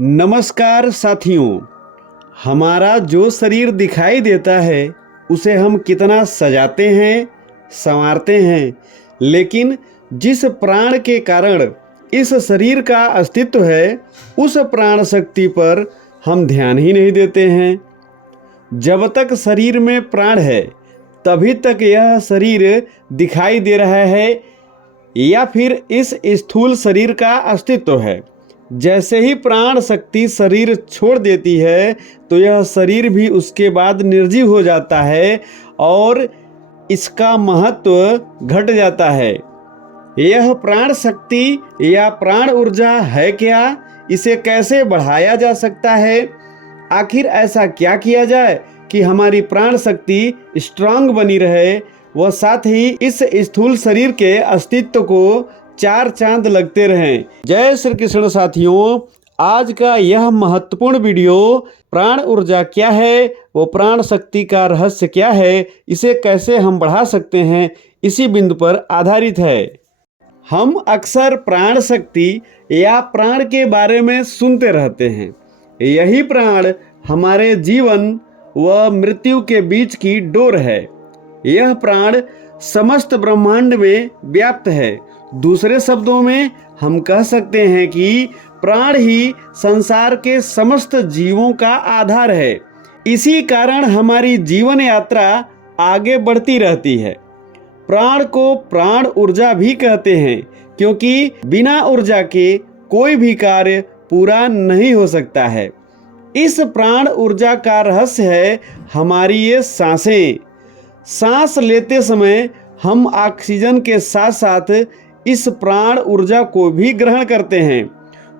नमस्कार साथियों। हमारा जो शरीर दिखाई देता है उसे हम कितना सजाते हैं, संवारते हैं, लेकिन जिस प्राण के कारण इस शरीर का अस्तित्व है उस प्राण शक्ति पर हम ध्यान ही नहीं देते हैं। जब तक शरीर में प्राण है तभी तक यह शरीर दिखाई दे रहा है या फिर इस स्थूल शरीर का अस्तित्व है। जैसे ही प्राण शक्ति शरीर छोड़ देती है तो यह शरीर भी उसके बाद निर्जीव हो जाता है और इसका महत्व घट जाता है। यह प्राण शक्ति या प्राण ऊर्जा है क्या? इसे कैसे बढ़ाया जा सकता है? आखिर ऐसा क्या किया जाए कि हमारी प्राण शक्ति स्ट्रांग बनी रहे व साथ ही इस स्थूल शरीर के अस्तित्व को चार चांद लगते रहें। जय श्री कृष्ण साथियों, आज का यह महत्वपूर्ण वीडियो प्राण ऊर्जा क्या है, वो प्राण शक्ति का रहस्य क्या है, इसे कैसे हम बढ़ा सकते हैं, इसी बिंदु पर आधारित है। हम अक्सर प्राण शक्ति या प्राण के बारे में सुनते रहते हैं। यही प्राण हमारे जीवन व मृत्यु के बीच की डोर है। यह प्राण समस्त ब्रह्मांड में व्याप्त है। दूसरे शब्दों में हम कह सकते हैं कि प्राण ही संसार के समस्त जीवों का आधार है। इसी कारण हमारी जीवन यात्रा आगे बढ़ती रहती है। प्राण को प्राण ऊर्जा भी कहते हैं क्योंकि बिना ऊर्जा के कोई भी कार्य पूरा नहीं हो सकता है। इस प्राण ऊर्जा का रहस्य है हमारी ये सांसें। सांस लेते समय हम ऑक्सीजन के साथ साथ इस प्राण ऊर्जा को भी ग्रहण करते हैं।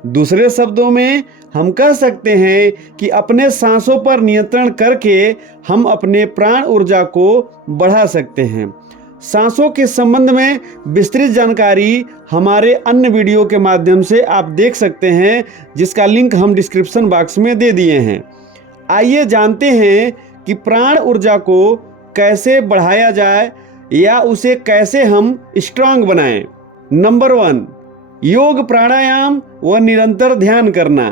दूसरे शब्दों में हम कह सकते हैं कि अपने सांसों पर नियंत्रण करके हम अपने प्राण ऊर्जा को बढ़ा सकते हैं। सांसों के संबंध में विस्तृत जानकारी हमारे अन्य वीडियो के माध्यम से आप देख सकते हैं, जिसका लिंक हम डिस्क्रिप्शन बॉक्स में दे दिए हैं। आइए जानते हैं कि प्राण ऊर्जा को कैसे बढ़ाया जाए या उसे कैसे हम स्ट्रांग बनाएं। नंबर 1, योग प्राणायाम व निरंतर ध्यान करना।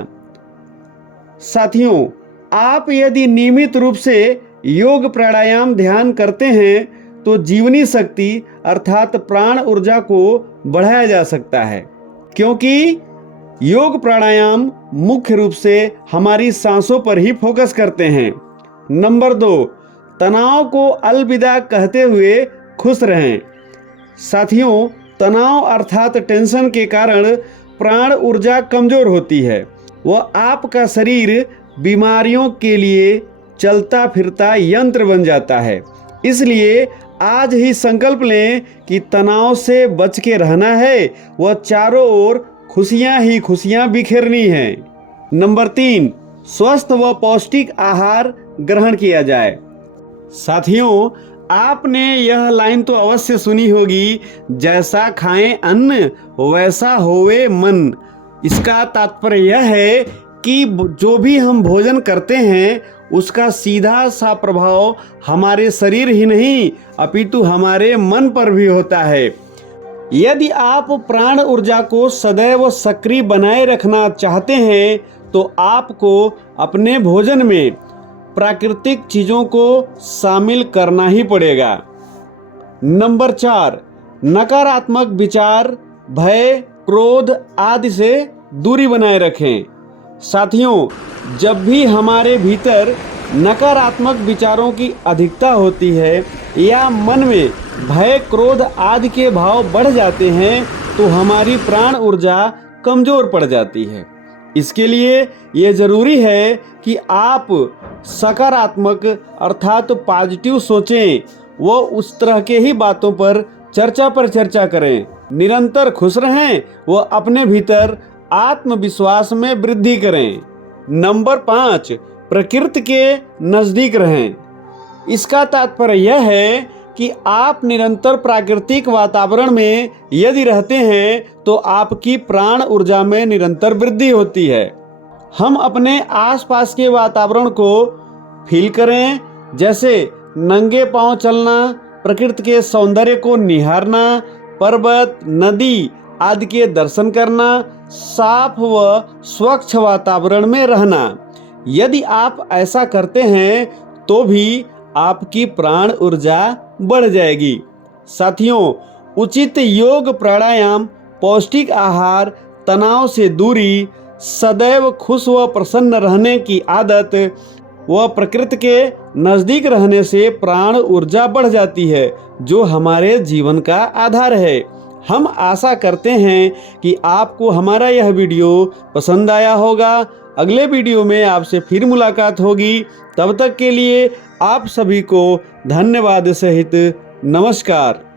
साथियों, आप यदि नियमित रूप से योग प्राणायाम ध्यान करते हैं तो जीवनी शक्ति अर्थात प्राण ऊर्जा को बढ़ाया जा सकता है, क्योंकि योग प्राणायाम मुख्य रूप से हमारी सांसों पर ही फोकस करते हैं। नंबर 2, तनाव को अलविदा कहते हुए खुश रहें। साथियों, तनाव अर्थात टेंशन के कारण प्राण ऊर्जा कमजोर होती है। वह आपका शरीर बीमारियों के लिए चलता फिरता यंत्र बन जाता है। इसलिए आज ही संकल्प लें कि तनाव से बच के रहना है, वह चारों ओर खुशियां ही खुशियां बिखेरनी है। नंबर 3, स्वस्थ व पौष्टिक आहार ग्रहण किया जाए। साथियों, आपने यह लाइन तो अवश्य सुनी होगी, जैसा खाएं अन्न वैसा होवे मन। इसका तात्पर्य यह है कि जो भी हम भोजन करते हैं उसका सीधा सा प्रभाव हमारे शरीर ही नहीं अपितु हमारे मन पर भी होता है। यदि आप प्राण ऊर्जा को सदैव सक्रिय बनाए रखना चाहते हैं तो आपको अपने भोजन में प्राकृतिक चीजों को शामिल करना ही पड़ेगा। नंबर 4, नकारात्मक विचार, भय, क्रोध आदि से दूरी बनाए रखें। साथियों, जब भी हमारे भीतर नकारात्मक विचारों की अधिकता होती है या मन में भय, क्रोध आदि के भाव बढ़ जाते हैं तो हमारी प्राण ऊर्जा कमजोर पड़ जाती है। इसके लिए ये जरूरी है कि आप सकारात्मक अर्थात पॉजिटिव सोचें, वो उस तरह के ही बातों पर चर्चा करें, निरंतर खुश रहें, वो अपने भीतर आत्मविश्वास में वृद्धि करें। नंबर 5, प्रकृति के नजदीक रहें। इसका तात्पर्य यह है कि आप निरंतर प्राकृतिक वातावरण में यदि रहते हैं तो आपकी प्राण ऊर्जा में निरंतर वृद्धि होती है। हम अपने आसपास के वातावरण को फील करें, जैसे नंगे पांव चलना, प्रकृति के सौंदर्य को निहारना, पर्वत, नदी आदि के दर्शन करना, साफ व स्वच्छ वातावरण में रहना। यदि आप ऐसा करते हैं तो भी आपकी प्राण ऊर्जा बढ़ जाएगी। साथियों, उचित योग, प्राणायाम, पौष्टिक आहार, तनाव से दूरी, सदैव खुश व प्रसन्न रहने की आदत व प्रकृति के नज़दीक रहने से प्राण ऊर्जा बढ़ जाती है, जो हमारे जीवन का आधार है। हम आशा करते हैं कि आपको हमारा यह वीडियो पसंद आया होगा। अगले वीडियो में आपसे फिर मुलाकात होगी। तब तक के लिए आप सभी को धन्यवाद सहित नमस्कार।